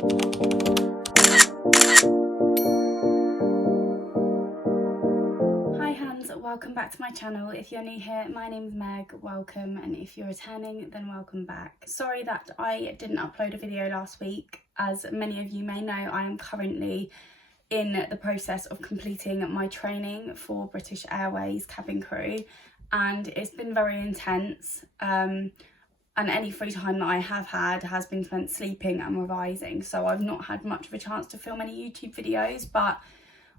Welcome back to my channel. If you're new here, my name is Meg, welcome, and if you're returning, then welcome back. Sorry that I didn't upload a video last week. As many of you may know, I am currently in the process of completing my training for British Airways cabin crew, and it's been very intense, and any free time that I have had has been spent sleeping and revising, so I've not had much of a chance to film any YouTube videos, but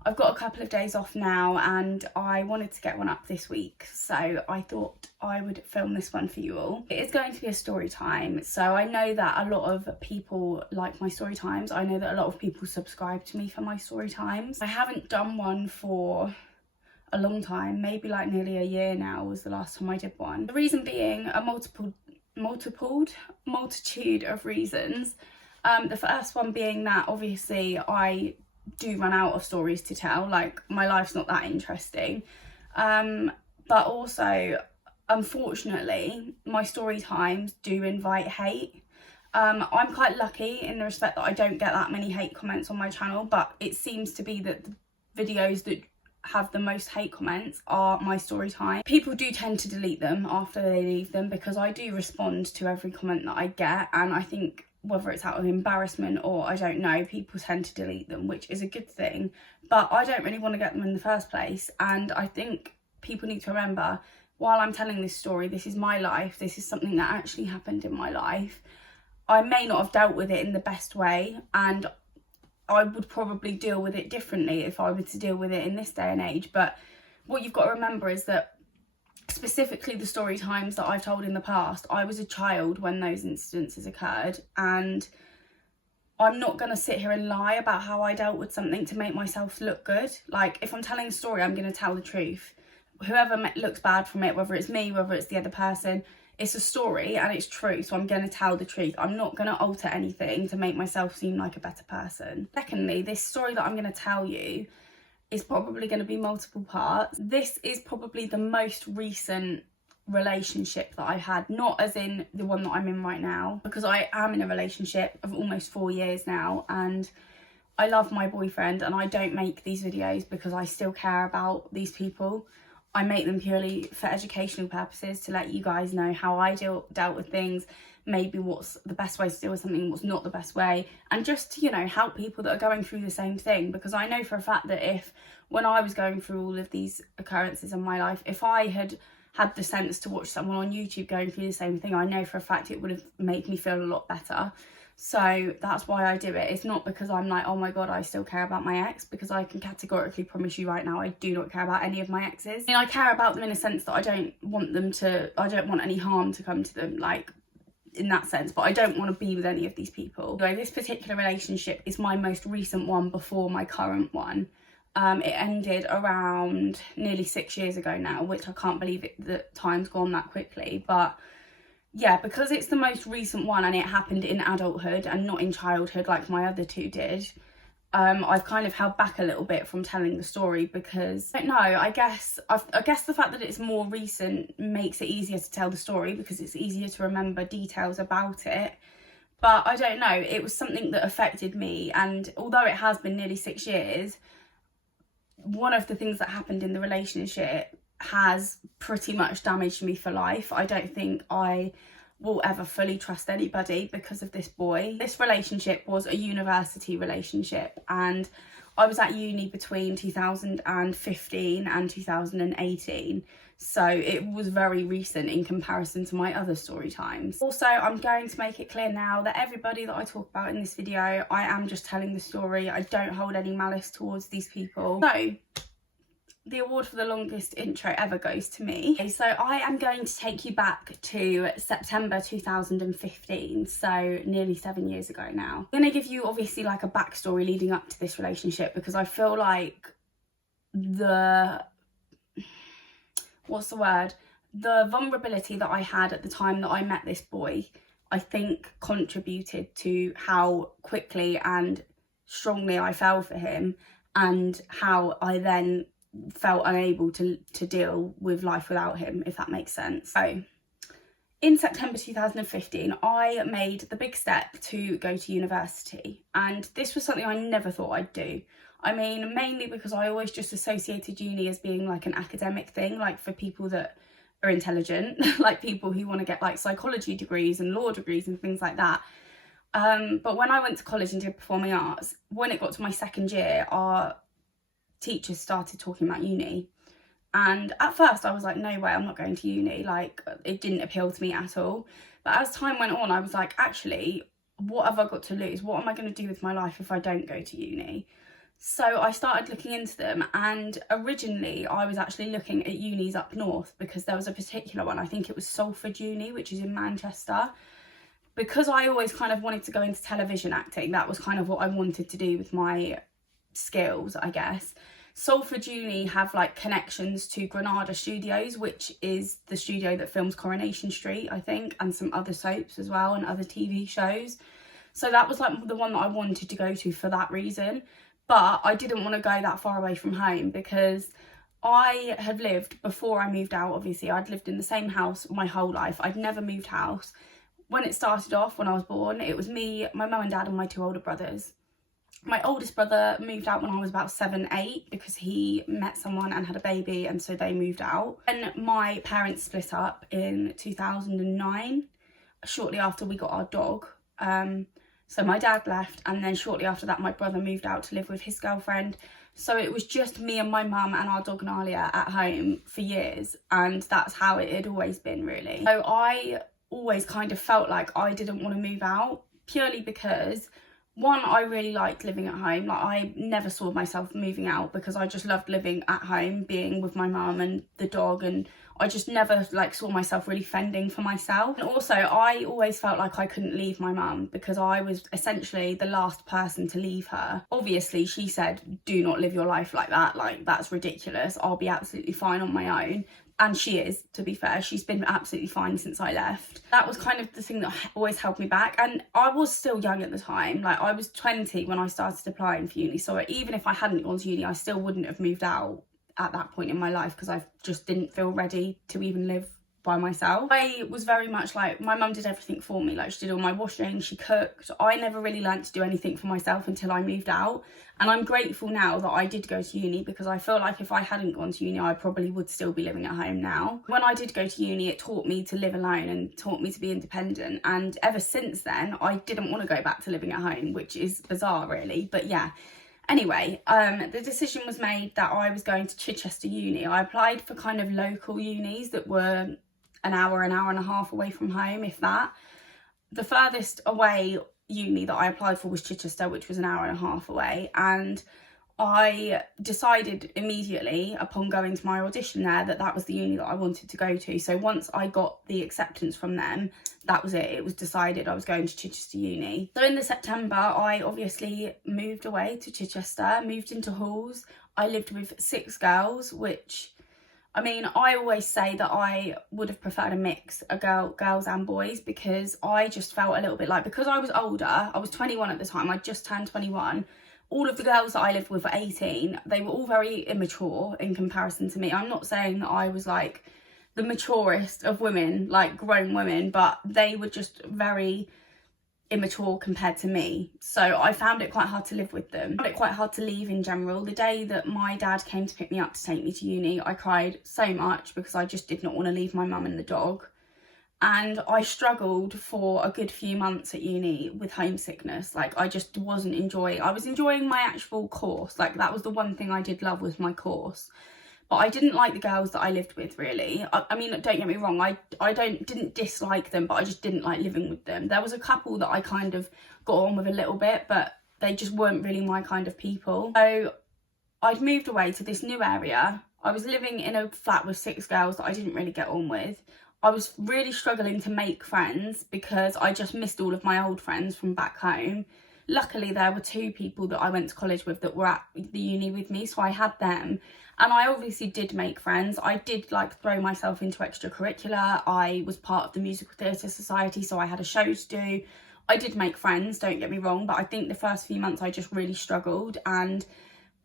I've got a couple of days off now and I wanted to get one up this week, so I thought I would film this one for you all. It is going to be a story time, so I know that a lot of people like my story times. I know that a lot of people subscribe to me for my story times. I haven't done one for a long time, maybe like nearly a year now was the last time I did one. The reason being a multitude of reasons. The first one being that obviously I do run out of stories to tell, like my life's not that interesting, but also unfortunately my story times do invite hate. I'm quite lucky in the respect that I don't get that many hate comments on my channel, but it seems to be that the videos that have the most hate comments are my story time. People do tend to delete them after they leave them because I do respond to every comment that I get, and I think whether it's out of embarrassment or I don't know, people tend to delete them, which is a good thing, but I don't really want to get them in the first place. And I think people need to remember, while I'm telling this story, this is my life, this is something that actually happened in my life. I may not have dealt with it in the best way, and I would probably deal with it differently if I were to deal with it in this day and age, but what you've got to remember is that specifically the story times that I've told in the past, I was a child when those incidences occurred, and I'm not going to sit here and lie about how I dealt with something to make myself look good. Like, if I'm telling a story, I'm going to tell the truth. Whoever looks bad from it, whether it's me, whether it's the other person, it's a story and it's true, so I'm going to tell the truth. I'm not going to alter anything to make myself seem like a better person. Secondly, this story that I'm going to tell you is probably going to be multiple parts. This is probably the most recent relationship that I've had, not as in the one that I'm in right now, because I am in a relationship of almost 4 years now and I love my boyfriend, and I don't make these videos because I still care about these people. I make them purely for educational purposes, to let you guys know how I dealt with things, maybe what's the best way to deal with something, what's not the best way, and just to, you know, help people that are going through the same thing. Because I know for a fact that if, when I was going through all of these occurrences in my life, if I had had the sense to watch someone on YouTube going through the same thing, I know for a fact it would have made me feel a lot better. So that's why I do it. It's not because I'm like, oh my god, I still care about my ex, because I can categorically promise you right now I do not care about any of my exes. I mean, I care about them in a sense that I don't want any harm to come to them, like, in that sense, but I don't want to be with any of these people. Anyway, this particular relationship is my most recent one before my current one. It ended around nearly 6 years ago now, which I can't believe that time's gone that quickly, but yeah, because it's the most recent one and it happened in adulthood and not in childhood like my other two did, I've kind of held back a little bit from telling the story because, I don't know, I guess the fact that it's more recent makes it easier to tell the story because it's easier to remember details about it. But I don't know, it was something that affected me, and although it has been nearly 6 years, one of the things that happened in the relationship has pretty much damaged me for life. I don't think I will ever fully trust anybody because of this boy. This relationship was a university relationship, and I was at uni between 2015 and 2018, so it was very recent in comparison to my other story times. Also, I'm going to make it clear now that everybody that I talk about in this video, I am just telling the story. I don't hold any malice towards these people. So the award for the longest intro ever goes to me. Okay, so I am going to take you back to September 2015, so nearly 7 years ago now. I'm going to give you obviously like a backstory leading up to this relationship, because I feel like the vulnerability that I had at the time that I met this boy, I think contributed to how quickly and strongly I fell for him, and how I then felt unable to deal with life without him, if that makes sense. So in September 2015, I made the big step to go to university, and this was something I never thought I'd do. I mean, mainly because I always just associated uni as being like an academic thing, like for people that are intelligent, like people who want to get like psychology degrees and law degrees and things like that. But when I went to college and did performing arts, when it got to my second year, our teachers started talking about uni. And at first I was like, no way, I'm not going to uni. Like, it didn't appeal to me at all. But as time went on, I was like, actually, what have I got to lose? What am I going to do with my life if I don't go to uni? So I started looking into them, and originally I was actually looking at unis up north because there was a particular one, I think it was Salford Uni, which is in Manchester. Because I always kind of wanted to go into television acting, that was kind of what I wanted to do with my skills, I guess. Salford Uni have like connections to Granada Studios, which is the studio that films Coronation Street, I think, and some other soaps as well and other TV shows. So that was like the one that I wanted to go to for that reason. But I didn't want to go that far away from home because I had lived, before I moved out, obviously, I'd lived in the same house my whole life. I'd never moved house. When it started off, when I was born, it was me, my mum and dad and my two older brothers. My oldest brother moved out when I was about 7, 8 because he met someone and had a baby, and so they moved out. And my parents split up in 2009, shortly after we got our dog. So my dad left, and then shortly after that my brother moved out to live with his girlfriend. So it was just me and my mum and our dog Nalia at home for years, and that's how it had always been, really. So I always kind of felt like I didn't want to move out, purely because, one, I really liked living at home. Like, I never saw myself moving out because I just loved living at home, being with my mum and the dog, and I just never like saw myself really fending for myself. And also I always felt like I couldn't leave my mum because I was essentially the last person to leave her. Obviously she said, do not live your life like that, like that's ridiculous, I'll be absolutely fine on my own. And she is, to be fair, she's been absolutely fine since I left. That was kind of the thing that always held me back. And I was still young at the time. Like, I was 20 when I started applying for uni. So even if I hadn't gone to uni, I still wouldn't have moved out at that point in my life because I just didn't feel ready to even live by myself. I was very much like, my mum did everything for me. Like, she did all my washing, she cooked. I never really learned to do anything for myself until I moved out. And I'm grateful now that I did go to uni because I feel like if I hadn't gone to uni, I probably would still be living at home now. When I did go to uni, it taught me to live alone and taught me to be independent. And ever since then, I didn't want to go back to living at home, which is bizarre, really. But yeah. Anyway, the decision was made that I was going to Chichester Uni. I applied for kind of local unis that were an hour and a half away from home, if that. The furthest away uni that I applied for was Chichester, which was an hour and a half away. And I decided immediately upon going to my audition there that that was the uni that I wanted to go to. So once I got the acceptance from them, that was it. It was decided I was going to Chichester Uni. So in the September, I obviously moved away to Chichester, moved into halls. I lived with 6 girls, which, I mean, I always say that I would have preferred a mix of girls and boys because I just felt a little bit like, because I was older, I was 21 at the time, I just turned 21. All of the girls that I lived with were 18. They were all very immature in comparison to me. I'm not saying that I was like the maturest of women, like grown women, but they were just very immature compared to me. So I found it quite hard to live with them. I found it quite hard to leave in general. The day that my dad came to pick me up to take me to uni, I cried so much because I just did not want to leave my mum and the dog. And I struggled for a good few months at uni with homesickness. Like, I just wasn't enjoying, I was enjoying my actual course. Like, that was the one thing I did love was my course. But I didn't like the girls that I lived with, really. I mean, don't get me wrong, I didn't dislike them, but I just didn't like living with them. There was a couple that I kind of got on with a little bit, but they just weren't really my kind of people. So I'd moved away to this new area. I was living in a flat with 6 girls that I didn't really get on with. I was really struggling to make friends because I just missed all of my old friends from back home. Luckily, there were 2 people that I went to college with that were at the uni with me, so I had them. And I obviously did make friends. I did like throw myself into extracurricular. I was part of the musical theatre society, so I had a show to do. I did make friends, don't get me wrong, but I think the first few months I just really struggled. And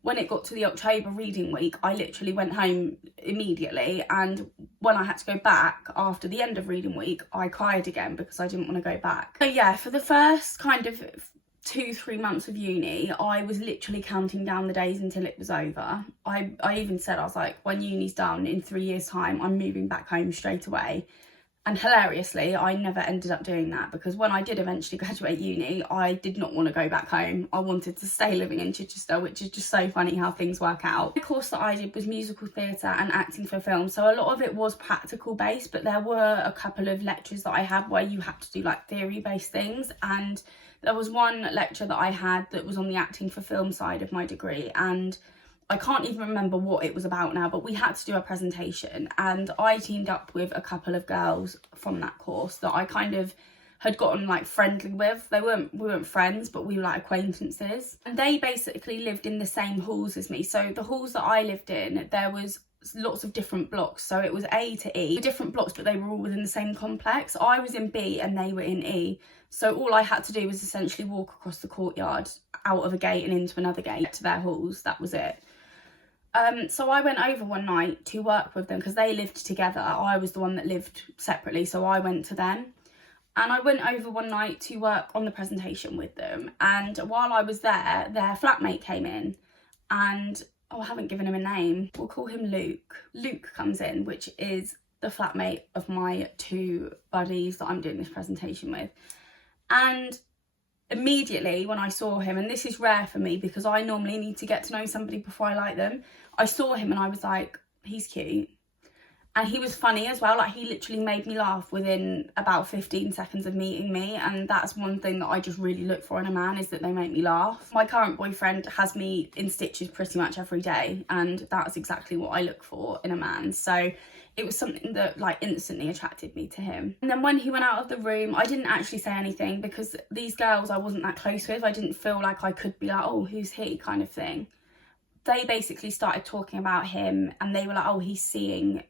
when it got to the October reading week, I literally went home immediately, and when I had to go back after the end of reading week, I cried again because I didn't want to go back. So yeah, for the first kind of 2-3 months of uni, I was literally counting down the days until it was over. I even said, I was like, when uni's done in 3 years' time, I'm moving back home straight away. And hilariously, I never ended up doing that, because when I did eventually graduate uni, I did not want to go back home. I wanted to stay living in Chichester, which is just so funny how things work out. The course that I did was musical theatre and acting for film. So a lot of it was practical based, but there were a couple of lectures that I had where you had to do like theory based things. And there was one lecture that I had that was on the acting for film side of my degree, and I can't even remember what it was about now, but we had to do a presentation, and I teamed up with a couple of girls from that course that I kind of had gotten like friendly with. We weren't friends, but we were like acquaintances, and they basically lived in the same halls as me. So the halls that I lived in, there was lots of different blocks, so it was A to E, different blocks, but they were all within the same complex. I was in B and they were in E, so all I had to do was essentially walk across the courtyard out of a gate and into another gate to their halls. That was it. So I went over one night to work with them because they lived together. I was the one that lived separately, so I went to them. And I went over one night to work on the presentation with them. And while I was there, their flatmate came in, and I haven't given him a name. We'll call him Luke. Luke comes in, which is the flatmate of my 2 buddies that I'm doing this presentation with. And immediately when I saw him, and this is rare for me because I normally need to get to know somebody before I like them, I saw him and I was like, he's cute. And he was funny as well. Like, he literally made me laugh within about 15 seconds of meeting me. And that's one thing that I just really look for in a man, is that they make me laugh. My current boyfriend has me in stitches pretty much every day, and that's exactly what I look for in a man. So it was something that like instantly attracted me to him. And then when he went out of the room, I didn't actually say anything because these girls I wasn't that close with. I didn't feel like I could be like, oh, who's he, kind of thing. They basically started talking about him, and they were like, oh, he's seeing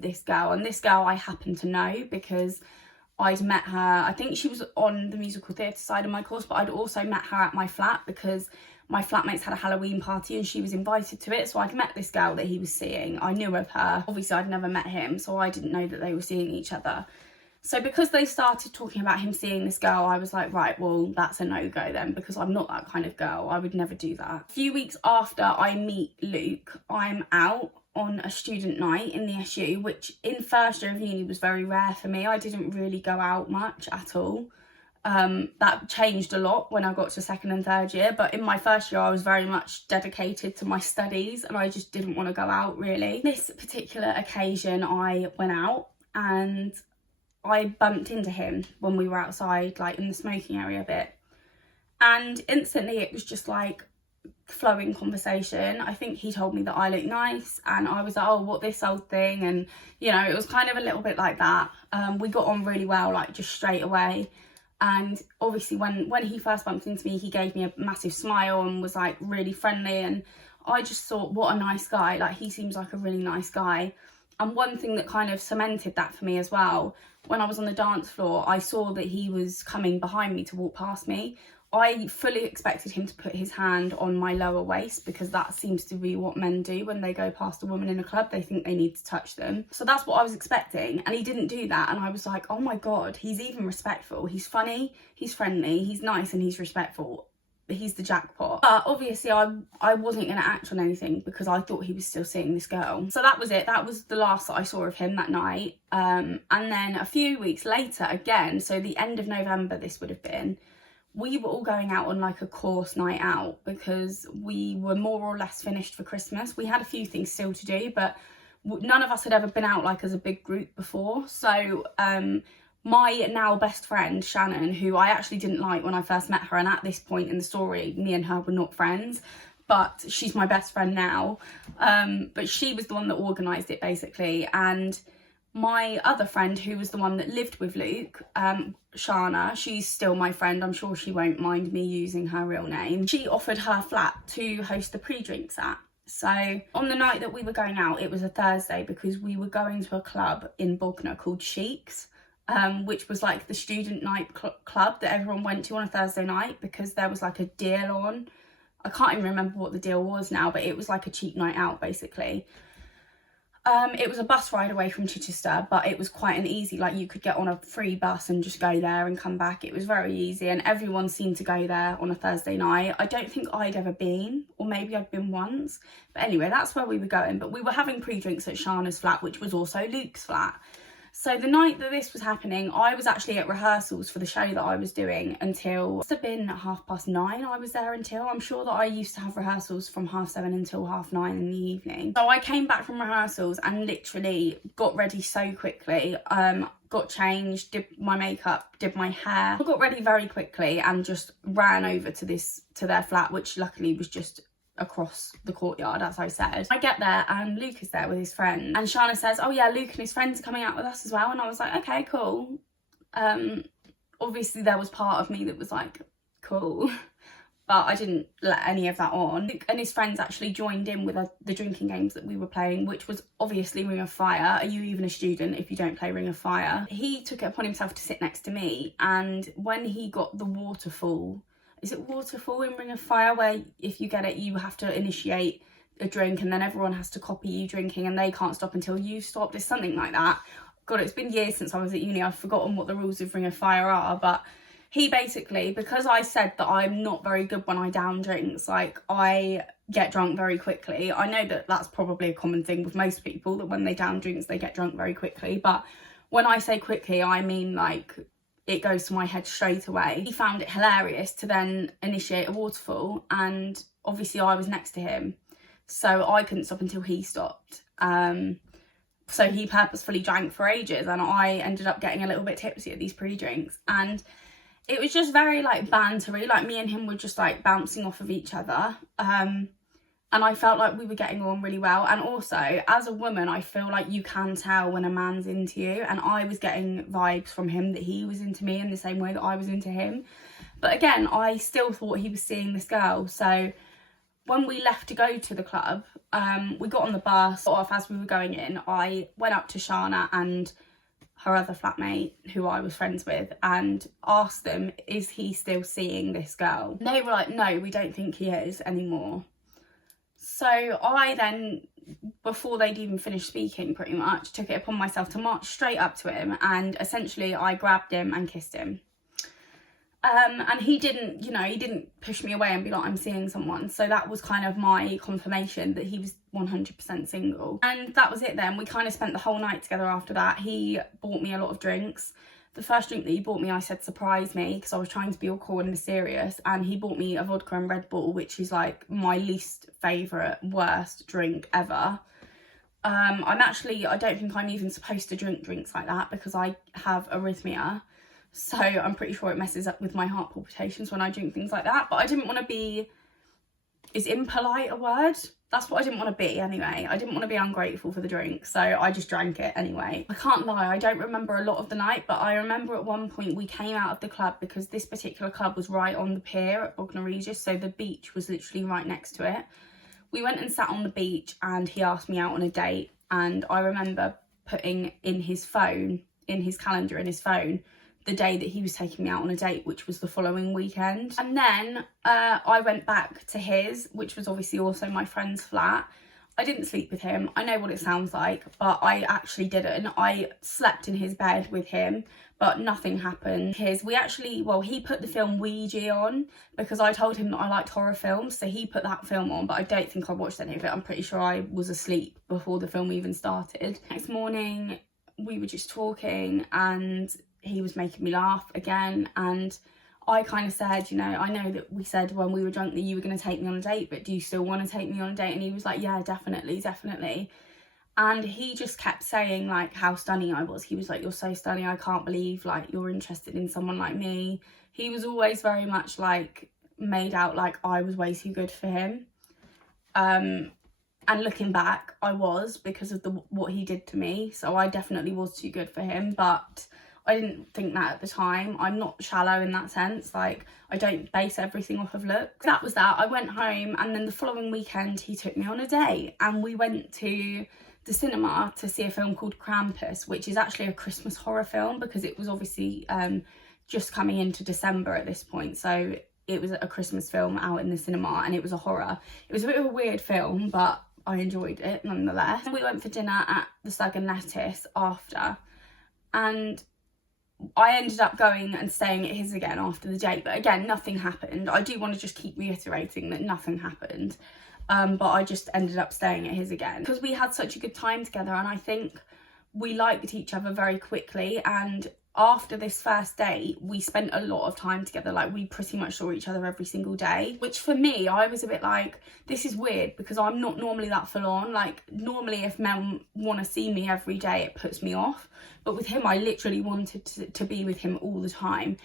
this girl. And this girl I happen to know because I'd met her, I think she was on the musical theatre side of my course, but I'd also met her at my flat because my flatmates had a Halloween party and she was invited to it. So I'd met this girl that he was seeing. I knew of her. Obviously I'd never met him, so I didn't know that they were seeing each other. So because they started talking about him seeing this girl, I was like, right, well, that's a no-go then, because I'm not that kind of girl. I would never do that. A few weeks after I meet Luke, I'm out on a student night in the SU, which in first year of uni was very rare for me. I didn't really go out much at all. That changed a lot when I got to second and third year, but in my first year I was very much dedicated to my studies and I just didn't want to go out really. This particular occasion I went out and I bumped into him when we were outside, like in the smoking area a bit, and instantly it was just like flowing conversation. I think he told me that I look nice and I was like, oh, what this old thing, and you know, it was kind of a little bit like that. We got on really well, like just straight away. And obviously when he first bumped into me, he gave me a massive smile and was like really friendly, and I just thought, what a nice guy, like he seems like a really nice guy. And one thing that kind of cemented that for me as well, when I was on the dance floor, I saw that he was coming behind me to walk past me. I fully expected him to put his hand on my lower waist because that seems to be what men do when they go past a woman in a club. They think they need to touch them. So that's what I was expecting, and he didn't do that. And I was like, oh my God, he's even respectful. He's funny, he's friendly, he's nice, and he's respectful. He's the jackpot. But obviously I wasn't going to act on anything because I thought he was still seeing this girl. So that was it. That was the last that I saw of him that night. And then a few weeks later again, so the end of November this would have been, we were all going out on like a course night out because we were more or less finished for Christmas. We had a few things still to do, but none of us had ever been out like as a big group before. So my now best friend Shannon, who I actually didn't like when I first met her, and at this point in the story me and her were not friends, but she's my best friend now, but she was the one that organised it basically. And my other friend, who was the one that lived with Luke, Shana, she's still my friend, I'm sure she won't mind me using her real name, she offered her flat to host the pre-drinks at. So on the night that we were going out, it was a Thursday because we were going to a club in Bognor called Sheik's, which was like the student night club that everyone went to on a Thursday night because there was like a deal on. I can't even remember what the deal was now, but it was like a cheap night out basically. It was a bus ride away from Chichester, but it was quite an easy, like you could get on a free bus and just go there and come back. It was very easy, and everyone seemed to go there on a Thursday night. I don't think I'd ever been, or maybe I'd been once. But anyway, that's where we were going. But we were having pre-drinks at Shana's flat, which was also Luke's flat. So the night that this was happening, I was actually at rehearsals for the show that I was doing until, it must have been 9:30 I was there until. I'm sure that I used to have rehearsals from 7:30 until 9:30 in the evening. So I came back from rehearsals and literally got ready so quickly, got changed, did my makeup, did my hair. I got ready very quickly and just ran over to their flat, which luckily was just across the courtyard, as I said. I get there and Luke is there with his friend, and Shana says, oh yeah, Luke and his friends are coming out with us as well. And I was like, okay, cool. Obviously there was part of me that was like, cool, but I didn't let any of that on. Luke and his friends actually joined in with the drinking games that we were playing, which was obviously Ring of Fire. Are you even a student if you don't play Ring of Fire? He took it upon himself to sit next to me, and when he got the waterfall, is it waterfall in Ring of Fire, where if you get it you have to initiate a drink and then everyone has to copy you drinking and they can't stop until you've stopped? It's something like that. God, it's been years since I was at uni. I've forgotten what the rules of Ring of Fire are, but he basically, because I said that I'm not very good when I down drinks, like I get drunk very quickly. I know that that's probably a common thing with most people, that when they down drinks they get drunk very quickly, but when I say quickly I mean like it goes to my head straight away. He found it hilarious to then initiate a waterfall, and obviously I was next to him, so I couldn't stop until he stopped. So he purposefully drank for ages, and I ended up getting a little bit tipsy at these pre-drinks, and it was just very like bantery, like me and him were just like bouncing off of each other. And I felt like we were getting on really well. And also, as a woman, I feel like you can tell when a man's into you. And I was getting vibes from him that he was into me in the same way that I was into him. But again, I still thought he was seeing this girl. So when we left to go to the club, we got on the bus. Got off as we were going in. I went up to Shana and her other flatmate, who I was friends with, and asked them, is he still seeing this girl? And they were like, no, we don't think he is anymore. So I then, before they'd even finished speaking pretty much, took it upon myself to march straight up to him, and essentially I grabbed him and kissed him. And he didn't, he didn't push me away and be like, I'm seeing someone. So that was kind of my confirmation that he was 100% single. And that was it then. We kind of spent the whole night together after that. He bought me a lot of drinks. The first drink that he bought me, I said, surprise me, because I was trying to be all cool and mysterious. And he bought me a vodka and Red Bull, which is like my least favourite, worst drink ever. I don't think I'm even supposed to drink drinks like that because I have arrhythmia. So I'm pretty sure it messes up with my heart palpitations when I drink things like that. But I didn't want to be, is impolite a word? That's what I didn't want to be anyway. I didn't want to be ungrateful for the drink, so I just drank it anyway. I can't lie, I don't remember a lot of the night, but I remember at one point we came out of the club because this particular club was right on the pier at Bognor Regis, so the beach was literally right next to it. We went and sat on the beach and he asked me out on a date, and I remember putting in his phone, in his calendar in his phone, the day that he was taking me out on a date, which was the following weekend. And then I went back to his, which was obviously also my friend's flat. I didn't sleep with him. I know what it sounds like, but I actually didn't. I slept in his bed with him, but nothing happened. He put the film Ouija on because I told him that I liked horror films, so he put that film on, but I don't think I watched any of it. I'm pretty sure I was asleep before the film even started. Next morning, we were just talking and he was making me laugh again, and I kind of said, I know that we said when we were drunk that you were going to take me on a date, but do you still want to take me on a date? And he was like, yeah, definitely. And he just kept saying like how stunning I was. He was like, you're so stunning, I can't believe like you're interested in someone like me. He was always very much like made out like I was way too good for him. And looking back, I was, because of what he did to me. So I definitely was too good for him, but I didn't think that at the time. I'm not shallow in that sense. Like, I don't base everything off of looks. That was that. I went home, and then the following weekend he took me on a date, and we went to the cinema to see a film called Krampus, which is actually a Christmas horror film because it was obviously just coming into December at this point. So it was a Christmas film out in the cinema, and it was a horror. It was a bit of a weird film, but I enjoyed it nonetheless. We went for dinner at the Stag and Lettuce after, and I ended up going and staying at his again after the date, but again, nothing happened. I do want to just keep reiterating that nothing happened, but I just ended up staying at his again because we had such a good time together, and I think we liked each other very quickly. And after this first date, we spent a lot of time together. Like, we pretty much saw each other every single day, which for me, I was a bit like, this is weird because I'm not normally that full on. Like, normally if men want to see me every day, it puts me off. But with him, I literally wanted to be with him all the time.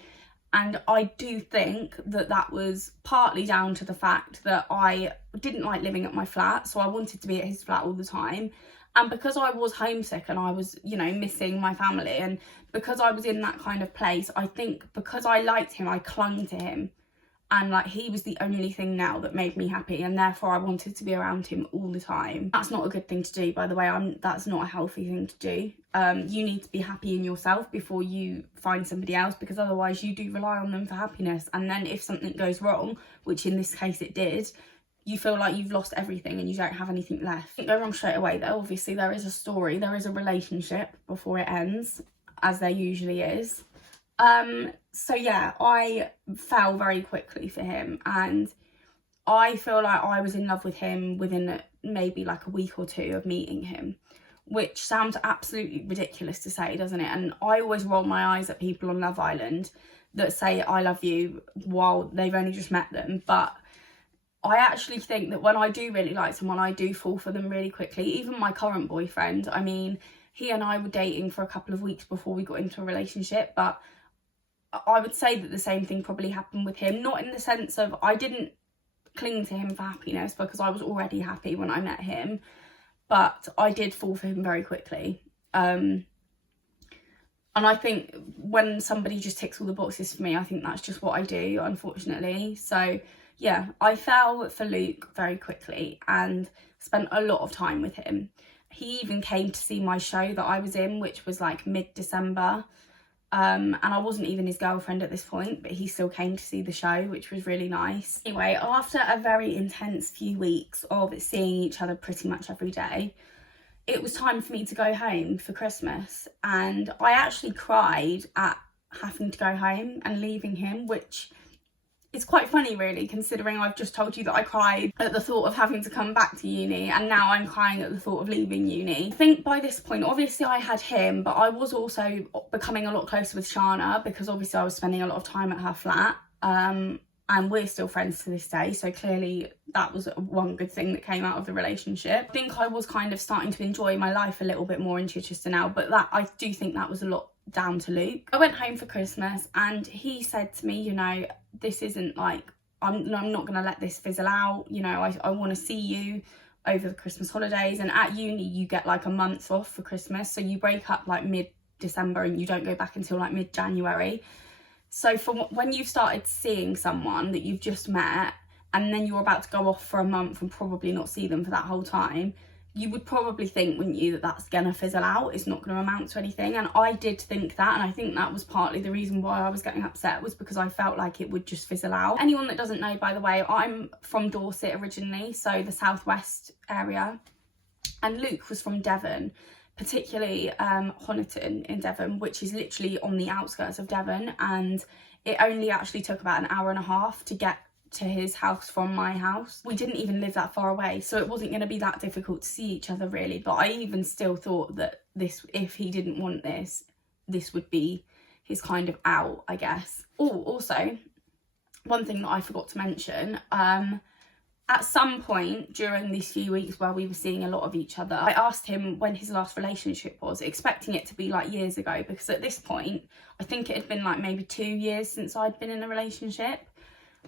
And I do think that that was partly down to the fact that I didn't like living at my flat, so I wanted to be at his flat all the time. And because I was homesick and I was, you know, missing my family, and because I was in that kind of place, I think because I liked him, I clung to him. And like, he was the only thing now that made me happy, and therefore I wanted to be around him all the time. That's not a good thing to do, by the way. That's not a healthy thing to do. You need to be happy in yourself before you find somebody else, because otherwise you do rely on them for happiness. And then if something goes wrong, which in this case it did, you feel like you've lost everything and you don't have anything left. It didn't go wrong straight away though. Obviously there is a story, there is a relationship before it ends, as there usually is. So yeah, I fell very quickly for him, and I feel like I was in love with him within maybe like a week or two of meeting him, which sounds absolutely ridiculous to say, doesn't it? And I always roll my eyes at people on Love Island that say I love you while they've only just met them, but I actually think that when I do really like someone, I do fall for them really quickly. Even my current boyfriend, I mean, he and I were dating for a couple of weeks before we got into a relationship, but I would say that the same thing probably happened with him. Not in the sense of I didn't cling to him for happiness, because I was already happy when I met him, but I did fall for him very quickly. And I think when somebody just ticks all the boxes for me, I think that's just what I do, unfortunately. So yeah, I fell for Luke very quickly and spent a lot of time with him. He even came to see my show that I was in, which was like mid-December. And I wasn't even his girlfriend at this point, but he still came to see the show, which was really nice. Anyway, after a very intense few weeks of seeing each other pretty much every day, it was time for me to go home for Christmas. And I actually cried at having to go home and leaving him, which is quite funny really, considering I've just told you that I cried at the thought of having to come back to uni, and now I'm crying at the thought of leaving uni. I think by this point, obviously I had him, but I was also becoming a lot closer with Shana, because obviously I was spending a lot of time at her flat, and we're still friends to this day, so clearly that was one good thing that came out of the relationship. I think I was kind of starting to enjoy my life a little bit more in Chichester now, but that, I do think that was a lot down to Luke. I went home for Christmas and he said to me, you know, this isn't like, I'm not gonna let this fizzle out, you know, I want to see you over the Christmas holidays, and at uni you get like a month off for Christmas, so you break up like mid-December and you don't go back until like mid-January. So for when you've started seeing someone that you've just met, and then you're about to go off for a month and probably not see them for that whole time, you would probably think, wouldn't you, that that's gonna fizzle out, it's not gonna amount to anything. And I did think that, and I think that was partly the reason why I was getting upset, was because I felt like it would just fizzle out. Anyone that doesn't know, by the way, I'm from Dorset originally, so the southwest area, and Luke was from Devon, particularly Honiton in Devon, which is literally on the outskirts of Devon, and it only actually took about an hour and a half to get to his house from my house. We didn't even live that far away, so it wasn't going to be that difficult to see each other really, but I even still thought that this, if he didn't want this, this would be his kind of out, I guess. Oh, also, one thing that I forgot to mention, at some point during these few weeks where we were seeing a lot of each other, I asked him when his last relationship was, expecting it to be like years ago, because at this point, I think it had been like maybe 2 years since I'd been in a relationship.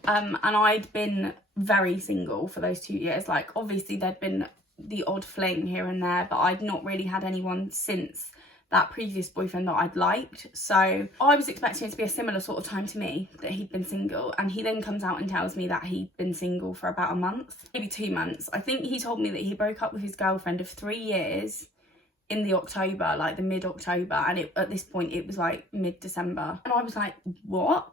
And I'd been very single for those 2 years. Like, obviously there'd been the odd fling here and there, but I'd not really had anyone since that previous boyfriend that I'd liked. So I was expecting it to be a similar sort of time to me, that he'd been single, and he then comes out and tells me that he'd been single for about a month, maybe 2 months. I think he told me that he broke up with his girlfriend of 3 years in the October, like the mid-October, and at this point it was like mid-December, and I was like, what?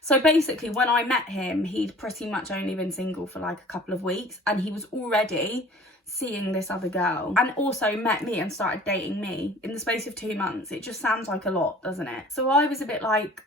So basically, when I met him, he'd pretty much only been single for like a couple of weeks, and he was already seeing this other girl, and also met me and started dating me in the space of 2 months. It just sounds like a lot, doesn't it? So I was a bit like,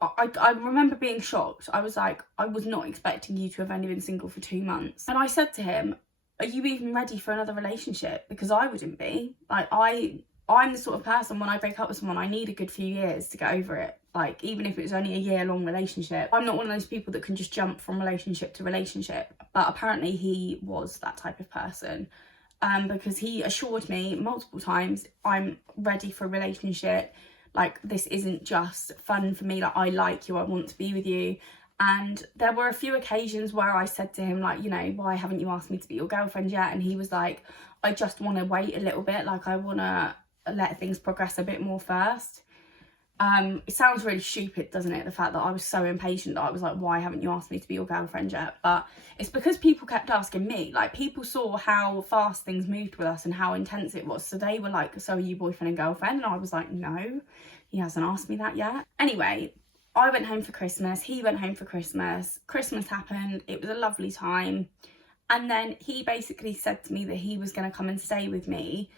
I remember being shocked. I was like, I was not expecting you to have only been single for 2 months. And I said to him, are you even ready for another relationship? Because I wouldn't be. Like, I'm the sort of person, when I break up with someone, I need a good few years to get over it. Like, even if it was only a year-long relationship. I'm not one of those people that can just jump from relationship to relationship. But apparently he was that type of person. Because he assured me multiple times, I'm ready for a relationship. Like, this isn't just fun for me. Like, I like you, I want to be with you. And there were a few occasions where I said to him, like, you know, why haven't you asked me to be your girlfriend yet? And he was like, I just want to wait a little bit. Like, I want to let things progress a bit more first. It sounds really stupid, doesn't it? The fact that I was so impatient that I was like, why haven't you asked me to be your girlfriend yet? But it's because people kept asking me. Like, people saw how fast things moved with us and how intense it was. So they were like, so are you boyfriend and girlfriend? And I was like, no, he hasn't asked me that yet. Anyway, I went home for Christmas. He went home for Christmas. Christmas happened. It was a lovely time. And then he basically said to me that he was going to come and stay with me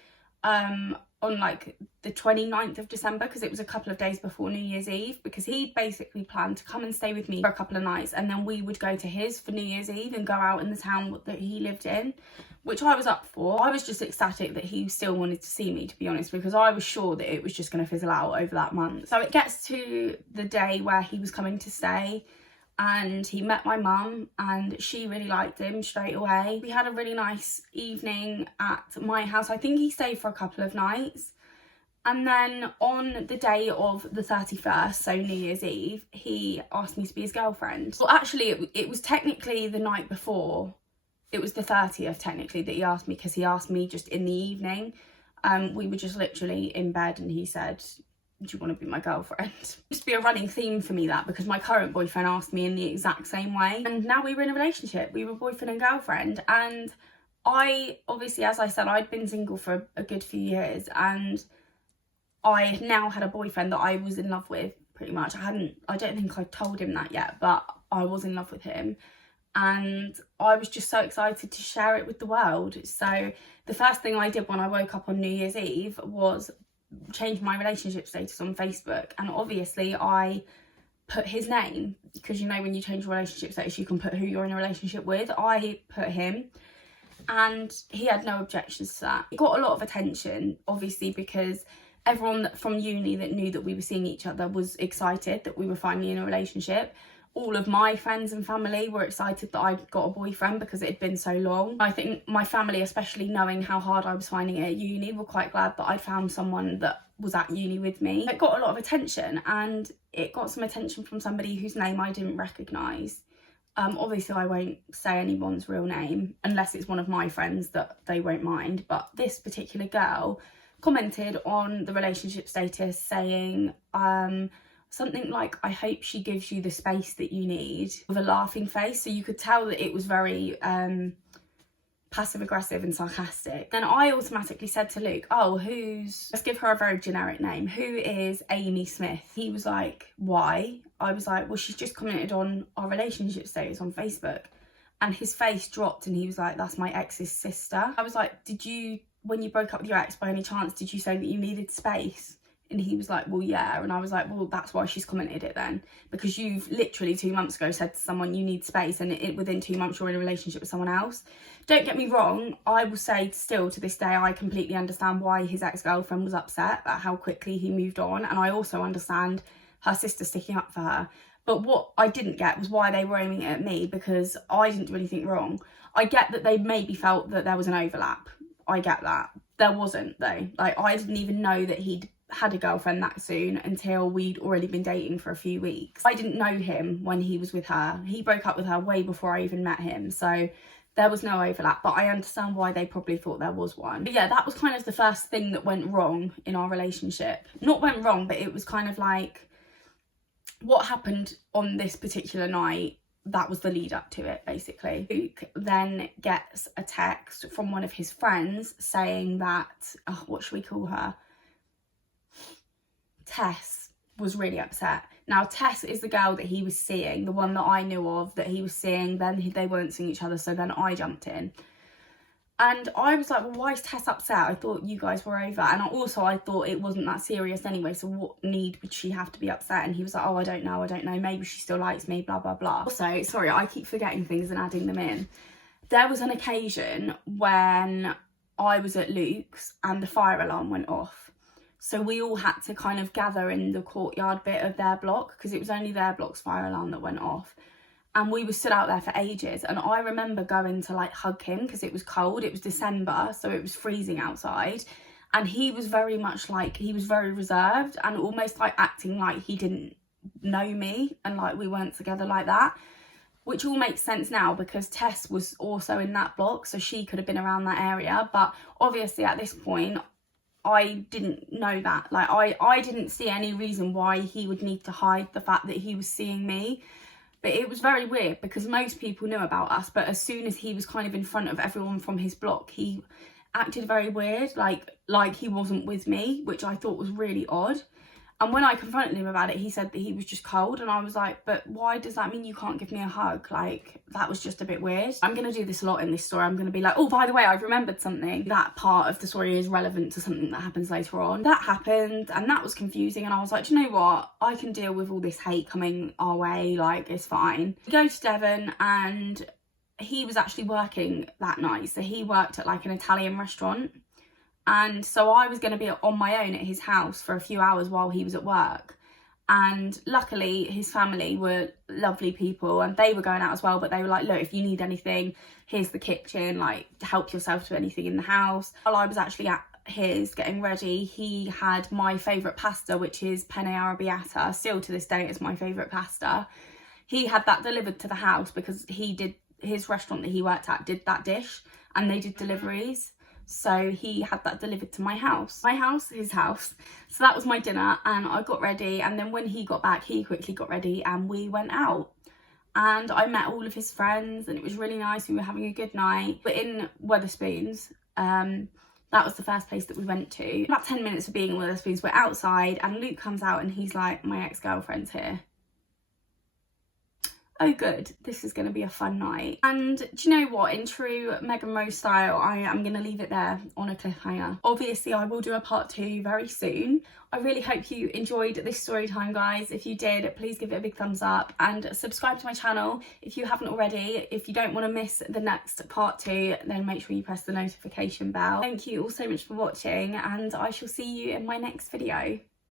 on like the 29th of December, because it was a couple of days before New Year's Eve, because he basically planned to come and stay with me for a couple of nights, and then we would go to his for New Year's Eve and go out in the town that he lived in, which I was up for. I was just ecstatic that he still wanted to see me, to be honest, because I was sure that it was just going to fizzle out over that month. So it gets to the day where he was coming to stay, and he met my mum and she really liked him straight away. We had a really nice evening at my house. I think he stayed for a couple of nights. And then on the day of the 31st, so New Year's Eve, he asked me to be his girlfriend. Well, actually, it was technically the night before. It was the 30th, technically, that he asked me, because he asked me just in the evening. We were just literally in bed and he said, do you want to be my girlfriend? It used to be a running theme for me, that, because my current boyfriend asked me in the exact same way. And now we were in a relationship. We were boyfriend and girlfriend. And I, obviously, as I said, I'd been single for a good few years. And I now had a boyfriend that I was in love with, pretty much. I don't think I told him that yet, but I was in love with him. And I was just so excited to share it with the world. So the first thing I did when I woke up on New Year's Eve was change my relationship status on Facebook. And obviously I put his name, because, you know, when you change your relationship status, you can put who you're in a relationship with. I put him, and he had no objections to that. It got a lot of attention, obviously, because everyone from uni that knew that we were seeing each other was excited that we were finally in a relationship. All of my friends and family were excited that I'd got a boyfriend, because it had been so long. I think my family, especially knowing how hard I was finding it at uni, were quite glad that I'd found someone that was at uni with me. It got a lot of attention, and it got some attention from somebody whose name I didn't recognise. Obviously, I won't say anyone's real name unless it's one of my friends that they won't mind. But this particular girl commented on the relationship status saying, something like, I hope she gives you the space that you need, with a laughing face. So you could tell that it was very passive aggressive and sarcastic. Then I automatically said to Luke, oh, let's give her a very generic name, who is Amy Smith? He was like, why? I was like, well, she's just commented on our relationship status on Facebook. And his face dropped and he was like, that's my ex's sister. I was like, when you broke up with your ex, by any chance, did you say that you needed space? And he was like, well, yeah. And I was like, well, that's why she's commented it then. Because you've literally 2 months ago said to someone you need space, and within 2 months you're in a relationship with someone else. Don't get me wrong, I will say still to this day, I completely understand why his ex-girlfriend was upset at how quickly he moved on. And I also understand her sister sticking up for her. But what I didn't get was why they were aiming it at me, because I didn't do anything wrong. I get that they maybe felt that there was an overlap. I get that. There wasn't, though. Like, I didn't even know that he'd had a girlfriend that soon until we'd already been dating for a few weeks. I didn't know him when he was with her. He broke up with her way before I even met him. So there was no overlap, but I understand why they probably thought there was one. But yeah, that was kind of the first thing that went wrong in our relationship. Not went wrong, but it was kind of like what happened on this particular night. That was the lead up to it, basically. Luke then gets a text from one of his friends saying that, what should we call her? Tess was really upset. Now, Tess is the girl that he was seeing, the one that I knew of that he was seeing. Then they weren't seeing each other, so then I jumped in. And I was like, well, why is Tess upset? I thought you guys were over. And I thought it wasn't that serious anyway, so what need would she have to be upset? And he was like, oh, I don't know, maybe she still likes me, blah, blah, blah. Also, sorry, I keep forgetting things and adding them in. There was an occasion when I was at Luke's and the fire alarm went off. So we all had to kind of gather in the courtyard bit of their block, because it was only their block's fire alarm that went off. And we were stood out there for ages. And I remember going to like hug him because it was cold. It was December, so it was freezing outside. And he was very much like, he was very reserved and almost like acting like he didn't know me and like we weren't together like that. Which all makes sense now because Tess was also in that block, so she could have been around that area. But obviously at this point, I didn't know that. Like, I didn't see any reason why he would need to hide the fact that he was seeing me. But it was very weird because most people knew about us. But as soon as he was kind of in front of everyone from his block, he acted very weird, like he wasn't with me, which I thought was really odd. And when I confronted him about it, he said that he was just cold. And I was like, but why does that mean you can't give me a hug? Like, that was just a bit weird. I'm going to do this a lot in this story. I'm going to be like, oh, by the way, I've remembered something. That part of the story is relevant to something that happens later on. That happened and that was confusing. And I was like, do you know what? I can deal with all this hate coming our way. Like, it's fine. We go to Devon and he was actually working that night. So he worked at like an Italian restaurant. And so I was going to be on my own at his house for a few hours while he was at work. And luckily his family were lovely people and they were going out as well. But they were like, look, if you need anything, here's the kitchen, like help yourself to anything in the house. While I was actually at his getting ready, he had my favourite pasta, which is penne arrabbiata. Still to this day, it's my favourite pasta. He had that delivered to the house because his restaurant that he worked at did that dish and they did deliveries. So he had that delivered to my house. My house, his house. So that was my dinner and I got ready. And then when he got back, he quickly got ready and we went out. And I met all of his friends and it was really nice. We were having a good night. We're in Wetherspoons. That was the first place that we went to. About 10 minutes of being in Wetherspoons, we're outside and Luke comes out and he's like, my ex-girlfriend's here. Oh good, this is going to be a fun night. And do you know what, in true Megan Rose style, I am going to leave it there on a cliffhanger. Obviously I will do a part 2 very soon. I really hope you enjoyed this story time, guys. If you did, please give it a big thumbs up and subscribe to my channel if you haven't already. If you don't want to miss the next part 2, then make sure you press the notification bell. Thank you all so much for watching and I shall see you in my next video.